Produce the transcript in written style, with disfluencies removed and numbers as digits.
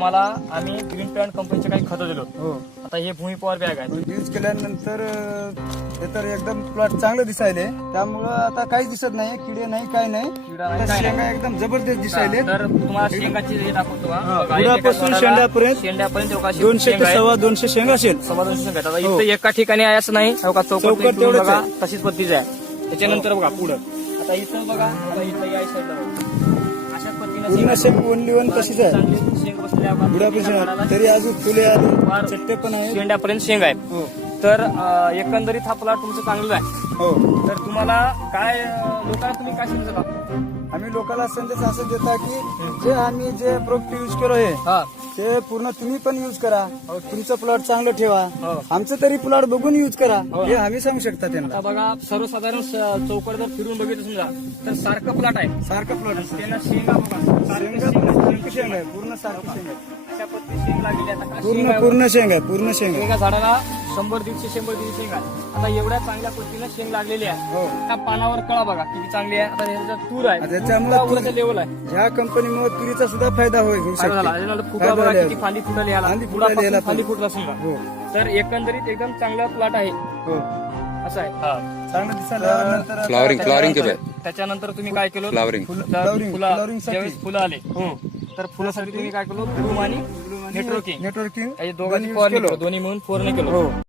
तुम्हाला आम्ही green plant कंपनीचे काही खतं दिलो. हो आता हे भूमी पॉवर बॅग आहे. यूज केल्यानंतर ते तर एकदम प्लॉट चांगलं दिसायले. त्यामुळं आता काहीच दिसत नाही, किडे नाही, काय नाही. किडा नाही, आता काय नाही. शेंगा एकदम जबरदस्त दिसायले. तर तुम्हाला शेंगाची हे दाखवतो हा. बघा, बुडापासून एका शेंड्यापर्यंत शेंड्यापर्यंत एवढा 200 ते 250 शेंगा असेल. 250 शेंगा. आता हो. इथं एका ठिकाणी आहे असं नाही. हो का, चौकट चौकट तेवढंच बघा आहे. तशीच पत्तीच आहे. त्याच्यानंतर बघा पुढं आता इथं बघा, आता इथं या साईडला बघा. अशाच पद्धतीनं पूर्ण शेंग ओनली वन तशीच आहे. चांगली शेंग बसल्या बघा. बुडापासून तरी अजून फुले आले, चट्टे पण आहे. शेंड्यापर्यंत शेंग आहे. हो तर एकंदरीत हा प्लॉट तुमचं चांगलं आहे. हो तर तुम्हाला काय लोकांना तुम्ही काय समजता? आम्ही लोकांना संदेश असं देता की जे आम्ही जे प्रोडक्ट युज केलो आहे हा ते पूर्ण तुम्ही पण युज करा. तुमचं प्लॉट चांगलं ठेवा. हो. आमचं तरी प्लॉट बघून युज करा. हो. हे आम्ही सांगू शकता त्यांना. आता बघा, सर्वसाधारण चौकट जर फिरून बघितलं समजा तर सारखं प्लॉट आहे. सारखं प्लॉट त्यांना शेंगा बघा, सारखं शेंग आहे, पूर्ण सारखं शेंग आहे. अशा पद्धती शेंग लागलेली आहे. आता काय शेंग पूर्ण आहे? पूर्ण शेंग आहे, पूर्ण शेंग आहे. एका झाडाला 100-150 शेंग आहे. आता एवढ्या चांगल्या पद्धतीनं शेंग लागलेली आहे. हो त्या पानावर कळा बघा किती चांगली आहे. आता ह्याचा तूर आहे, त्याच्यामुळे लेवल आहे. ह्या कंपनीमुळे तुरीचा सुद्धा फायदा होऊ फायदा झाला. शकतो. त्याच्यानंतर फुगा बघा फायदा किती फांदी फुटली याला. फांदी फुटली बुडापासून याला फांदी पण. फुटला समजा. हो तर एकंदरीत एकदम चांगला प्लॉट आहे हो असं आहे. चांगलं दिसायला. नंतर फ्लॉवरिंग केलं त्याच्यानंतर तुम्ही काय केलं? फ्लॉवरिंग फ्लॉवरिंग साठी. ज्यावेळेस फुलं आले तर फुलासाठी तुम्ही काय केलं? ब्लूम आणि नेटवर्किंग नेटवर्किंग दोघांची फवारणी केलं. दोन्ही मिळून फवारणी केलं. हो